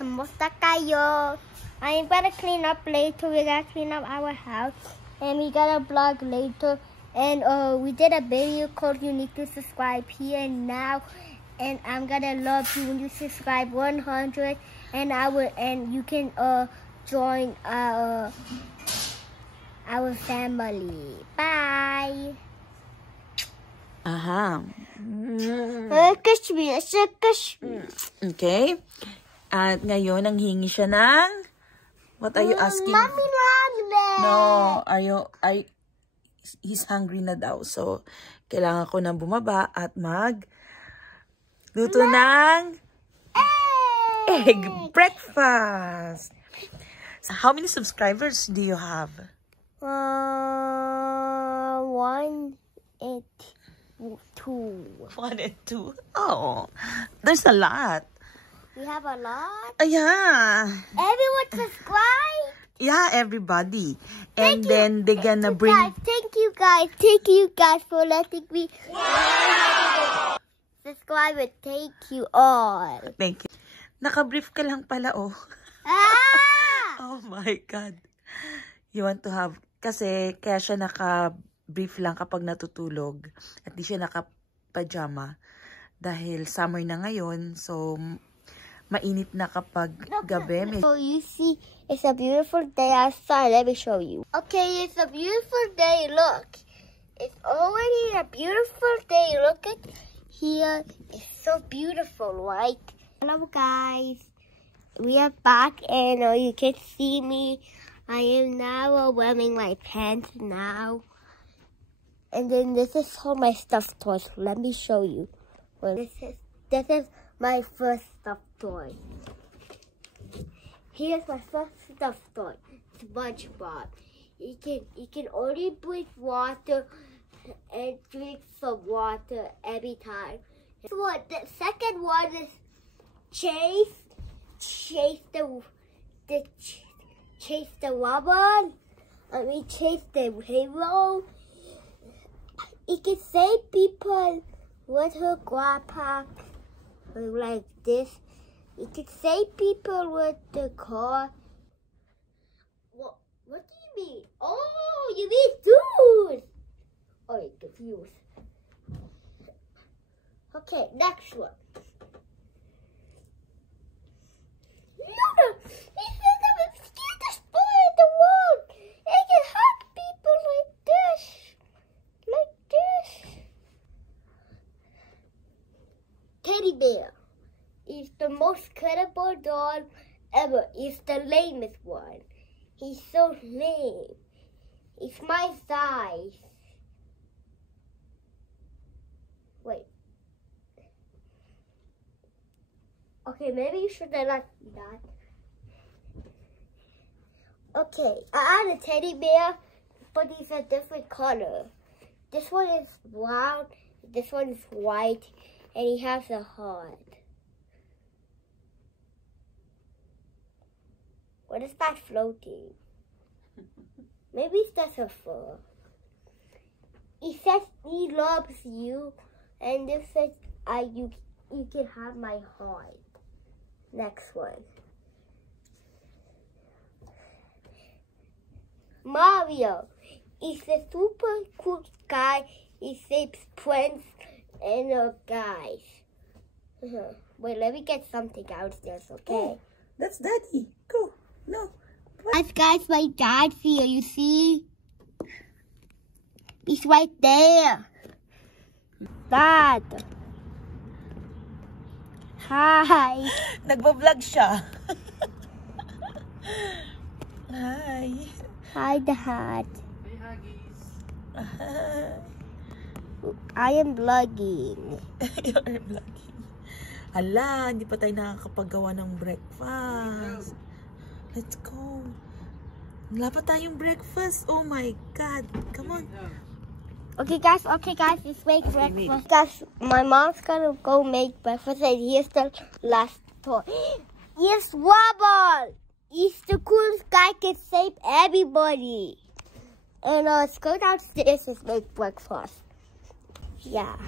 Kamusta kayo? I'm gonna clean up later. We gotta clean up our house. And we gotta vlog later. And we did a video called You Need to Subscribe Here and Now. And I'm gonna love you when you subscribe 100. And you can join our family. Bye. Aha. Kiss me. Kiss me. Okay. At ngayon, ang hingi siya ng... What are you asking? Mommy, No, he's hungry na daw. So, kailangan ko nang bumaba at luto ng egg breakfast. So, how many subscribers do you have? 1 and 2. 1 and 2? Oh, there's a lot. We have a lot. Yeah. Everyone subscribe. Yeah, everybody. And then they're gonna bring... Thank you guys. Thank you guys for letting me subscribe and thank you all. Thank you. Naka-brief ka lang pala, oh. Oh my God. You want to have... Kasi kaya siya naka-brief lang kapag natutulog. At di siya naka-pajama. Dahil summer na ngayon. So, mainit na kapag gabi. So you see, it's a beautiful day outside. Let me show you. Okay, it's a beautiful day. Look. It's already a beautiful day. Look at here. It's so beautiful, right? Hello, guys. We are back, and you can see me. I am now wearing my pants now. And then this is all my stuffed toys. Let me show you. Well, this is my first stuffed toy. Here's my first stuffed toy. SpongeBob. You can only drink water and drink some water every time. The second one is Chase the robot. Chase the hero. He can save people with her grandpa. Like this. You can save people with the car. What do you mean? Oh, you mean dude. Oh, you're confused. Okay, next one. No, he's scared to spoil the world. It can hurt people like this. Like this. Teddy bear is the most credible doll ever. He's the lamest one. He's so lame. He's my size. Wait. Okay, maybe you should have not see that. Okay, I had a teddy bear, but he's a different color. This one is brown, this one is white, and he has a heart. What is that floating? Maybe it's just a fur. He says he loves you, and this says you can have my heart. Next one. Mario is a super cool guy. He saves friends and guys. Wait, let me get something downstairs, okay? Oh, that's Daddy. Go. No. Guys, my dad's here, you see? He's right there. Dad. Hi. Nagbablog siya. Hi. Hi, Dad. I am vlogging. You're vlogging. Hala, hindi pa tayo nakakapagawa ng breakfast. Let's go. Wala pa tayong breakfast. Oh my God. Come on. Okay, guys, let's make breakfast. Guys, my mom's gonna go make breakfast, and here's the last toy. Here's Wobble. He's the coolest guy, can save everybody. And let's go downstairs and make breakfast. Yeah.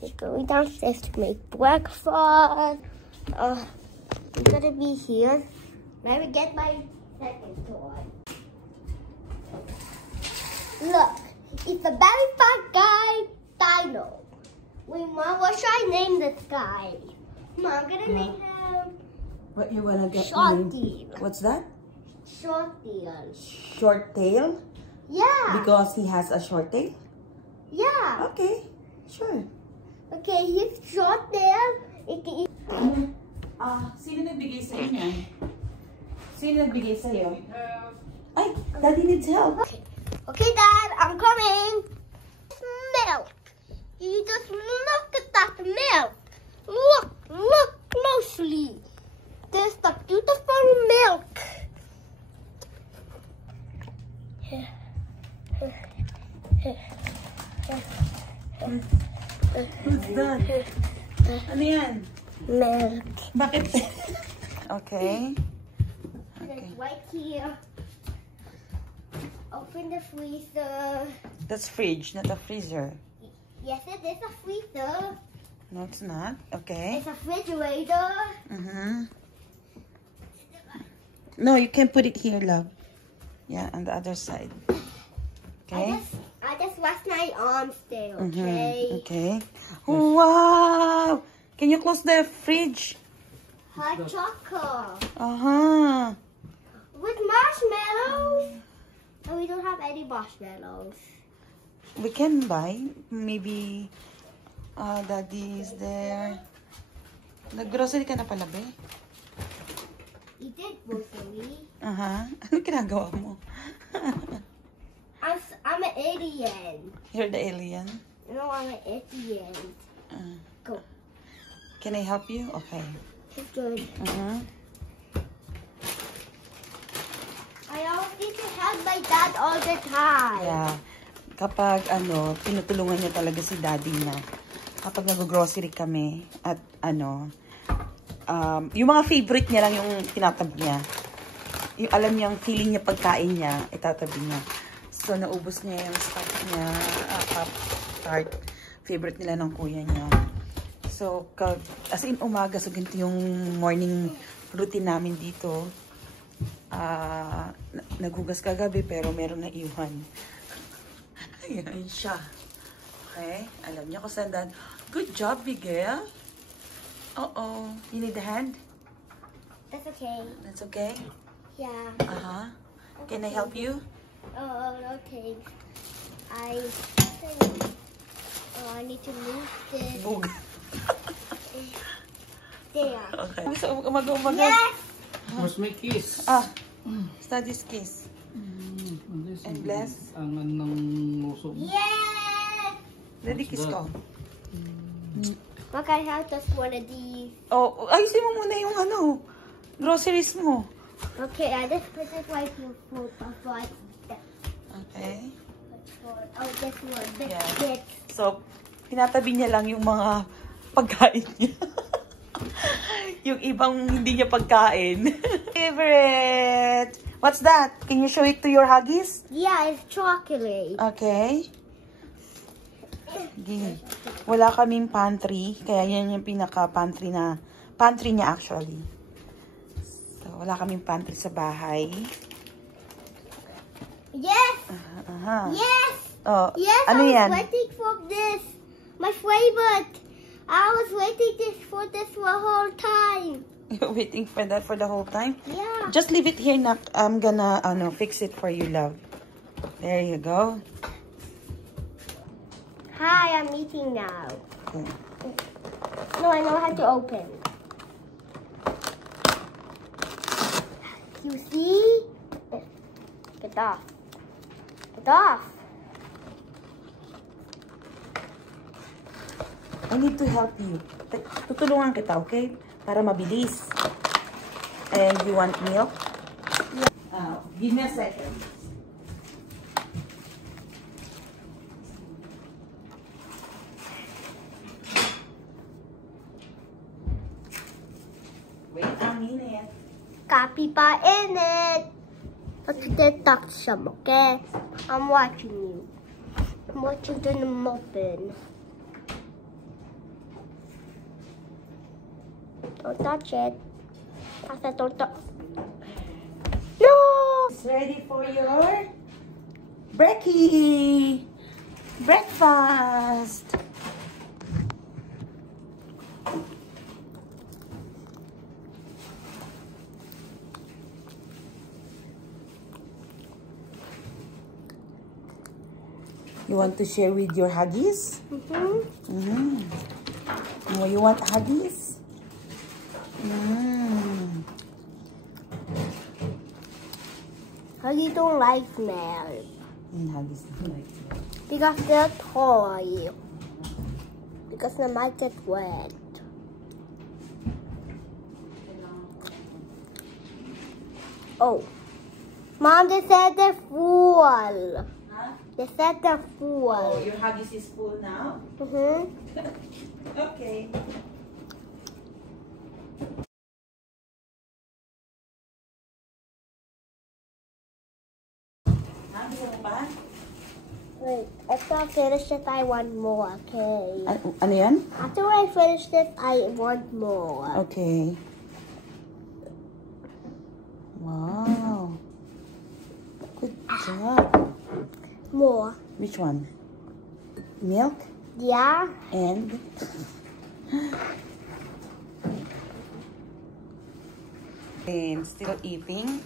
We're going downstairs to make breakfast. It's gonna be here. Let me get my second toy. Look, it's a very fun guy, Dino. Wait, Mom, what should I name this guy? Mom, I'm gonna name him What you wanna get? Short Tail. What's that? Short Tail. Short tail? Yeah. Because he has a short tail? Yeah. Okay, sure. Okay, his short tail. Sino nagbigay sa inyo? Sino nagbigay sa'yo? Ay, Daddy needs help. Okay, Dad, I'm coming. Milk. You just look at that milk. Look closely. There's the beautiful milk. What's that? Ano yan? Milk. Bakit? Okay. It's right here. Open the freezer. That's fridge, not a freezer. Yes, it is a freezer. No, it's not. Okay. It's a refrigerator. No, you can put it here, love. Yeah, on the other side. Okay. I just wash my arms there, okay? Okay. Wow! Can you close the fridge? Hot chocolate. With marshmallows. No, we don't have any marshmallows. We can buy. Maybe Daddy is there. Nag-grocery ka na pala, be? You did grocery. Ano ginagawa mo? I'm an alien. You're the alien? No, I'm an alien. Go. Can I help you? Okay. It's good. I always need to help my dad all the time. Yeah. Kapag tinutulungan niya talaga si Daddy na kapag nag-grocery kami at yung mga favorite niya lang yung tinatabi niya. Yung alam niyang feeling niya pagkain niya, itatabi niya. So, naubos niya yung stuff niya, Pop-Tart. Favorite nila ng kuya niya. So, as in umaga, so ganito yung morning routine namin dito. Naghugas kagabi, pero meron na iwan. Ayan siya. Okay? Alam niya kung saan daan. Good job, Miguel. Uh-oh. You need a hand? That's okay. That's okay? Yeah. Can I help you? Oh, okay. I need to move this. Bug. There. Okay. So, umaga. Yes! Where's my kiss? Study's kiss. And bless. Ang ng uso mo. Yes! Daddy kiss ko. Look, I have just one of these. Oh, ayusin mo muna yung groceries mo. Okay, I just put it right here for Okay. oh, this one. Yeah. So, tinatabi niya lang yung mga pagkain niya. Yung ibang hindi niya pagkain. Favorite! What's that? Can you show it to your Huggies? Yeah, it's chocolate. Okay. Wala kaming pantry, kaya yan yung pinaka-pantry niya actually. So, wala kaming pantry sa bahay. Yes! Yes! Oh, Yes, ano I was yan? waiting for this. My favorite. I was waiting for this for the whole time. You're waiting for that for the whole time? Yeah. Just leave it here, Nak. I'm gonna fix it for you, love. There you go. Hi, I'm eating now. Okay. No, I know how to open. You see? Get off. Get off. I need to help you. Tutulungan kita, okay? Para mabilis. And you want milk? Yeah. Give me a second. Wait a minute. Copy pa in it. Let's talk some, okay? I'm watching you. I'm watching them open. Don't touch it. Hasta torta. No! It's ready for your brekkie! Breakfast! You want to share with your Huggies? Oh, you want Huggies? Huggies don't like milk. Huggies don't like milk. Because they're toy. Because they might get wet. Oh. Mom, they said they're full. Huh? They said they're full. Oh, your Huggies is full now? Okay. Wait, after I finish it, I want more, okay? Ano yan? After I finish it, I want more. Okay. Wow. Good job. More. Which one? Milk? Yeah? And? I'm still eating.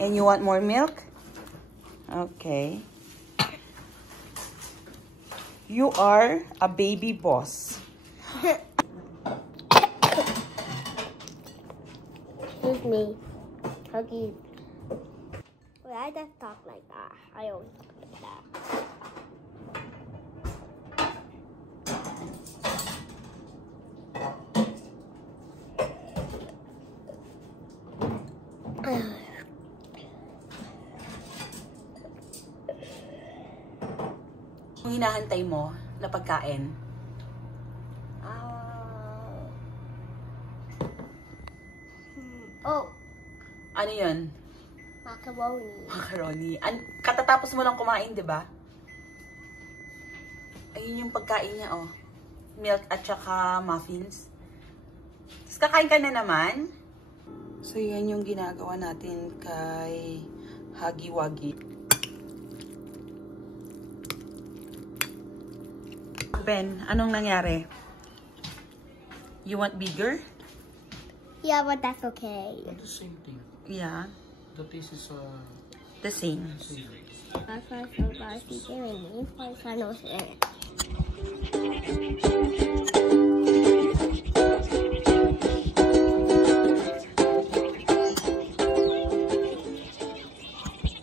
And you want more milk? Okay. You are a baby boss. Excuse me. Huggy. Wait, I just talk like that. I always talk like that. Kung hinahantay mo na pagkain? Oh, Ano yun? macaroni. Macaroni. Katatapos mo lang kumain, di ba? Ayun yung pagkain niya, oh. Milk at saka muffins. Tapos kakain ka na naman. So, yan yung ginagawa natin kay Huggy Wuggy. Ben, anong nangyari? You want bigger? Yeah, but that's okay. The same thing. Yeah, The taste is the same. same. That's why so guys be giving me for channels.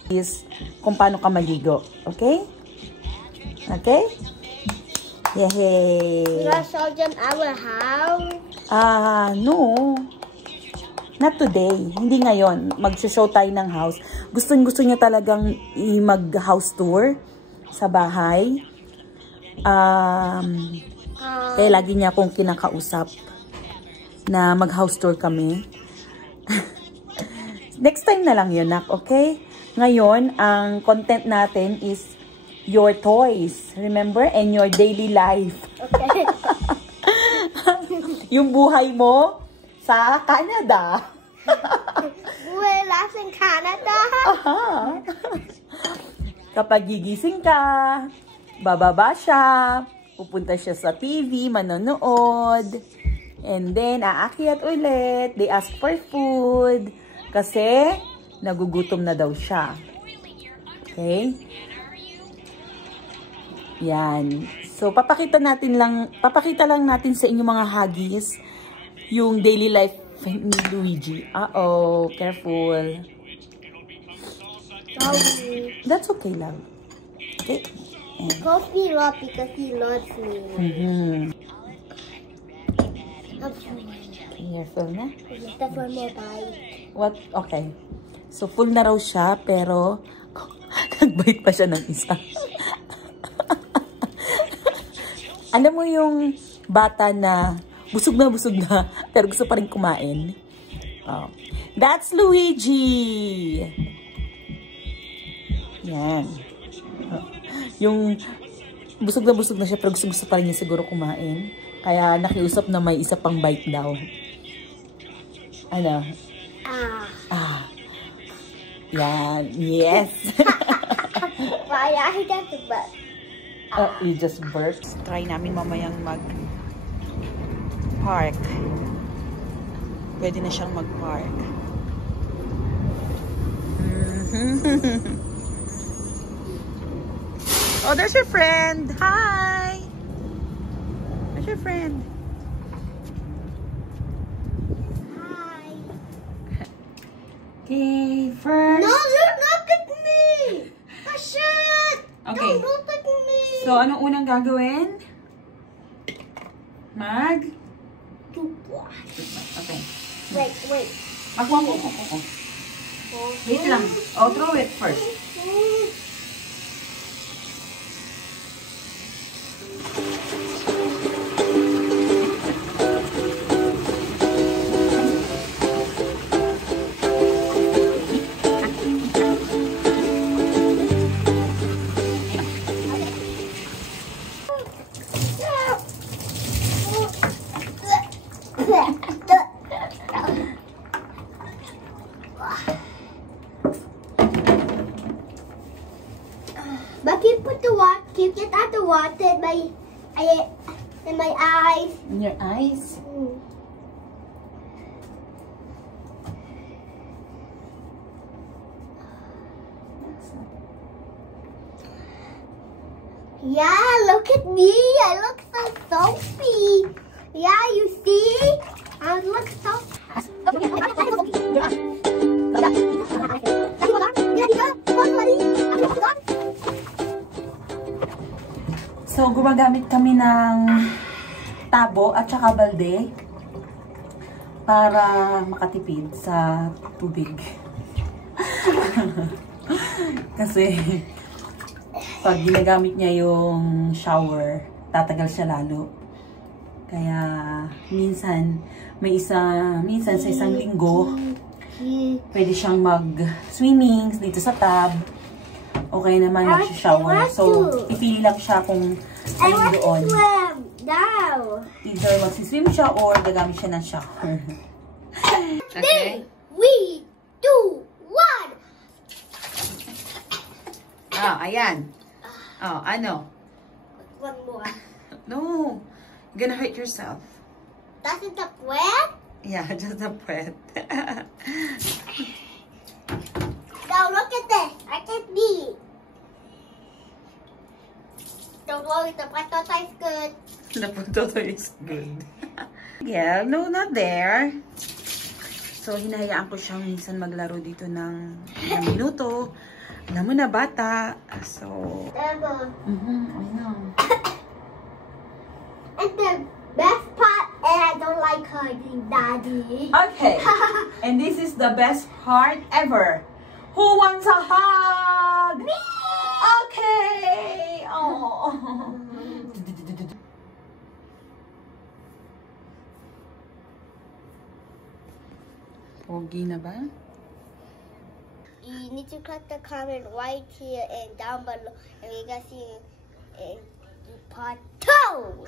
Is kung paano ka maligo. Okay? Okay? Yay! We gonna show them our house. No. Not today. Hindi ngayon. Mag-show tayo ng house. Gusto niya talagang mag-house tour sa bahay. Kaya lagi niya akong kinakausap na mag-house tour kami. Next time na lang yun, Nak. Okay? Ngayon, ang content natin is your toys. Remember? And your daily life. Okay. Yung buhay mo sa Canada. We're last in Canada. Aha. Kapag gigising ka, bababa siya, pupunta siya sa TV, manonood, and then aakyat ulit, they ask for food, kasi nagugutom na daw siya. Okay? Yan. So, papakita lang natin sa inyo mga Huggies yung daily life ni Luigi. Uh-oh, careful. Sorry. That's okay lang. Okay? Calls me love because he loves me. Careful na. That's one more bite. What? Okay. So, full na raw siya, pero nag-bite pa siya ng isa. Alam mo yung bata na busog na, pero gusto pa rin kumain? Oh. That's Luigi! Yan. Oh. Yung busog na siya, pero gusto pa rin niya siguro kumain. Kaya nakiusap na may isa pang bite daw. Ano? Yan. Yes. Why I got the butt? You just burped. Try namin mamayang mag-park. Pwede na siyang mag-park. Oh, there's your friend. Hi. There's your friend. Hi. Okay, first. No, don't look at me. Shut. Okay. Don't look at me. So, anong unang gagawin? Okay. Wait. Makuha mo. Wait lang. Oh, throw it first. But you get out the water in my eyes. In your eyes? Yeah, look at me. I look so soapy. Yeah, you see? I look so. So, gumagamit kami ng tabo at saka balde para makatipid sa tubig. Kasi, pag ginagamit niya yung shower, tatagal siya lalo. Kaya, minsan sa isang linggo, pwede siyang mag-swimming dito sa tub. Okay naman mag-shower. So, ipili lang siya kung ayun doon. Now. Either magsiswim siya or gagamit siya ng shower. Okay? 3, 2, 1. Ayan. Ano? One more. No. You're gonna hurt yourself. Doesn't that wet? Yeah, just a breath. Now look at this. I can be. Don't worry, the potato is good. The potato is good. Yeah, no, not there. So, hinahayaan ko siyang minsan maglaro dito ng ilang minuto. Alam mo na, bata. So, I know. And the best part, and I don't like hugging Daddy. Okay. And this is the best part ever. Who wants a hug? Me! Okay. Oh. Pogi na ba? You need to click the comment right here and down below, and we can see part 2.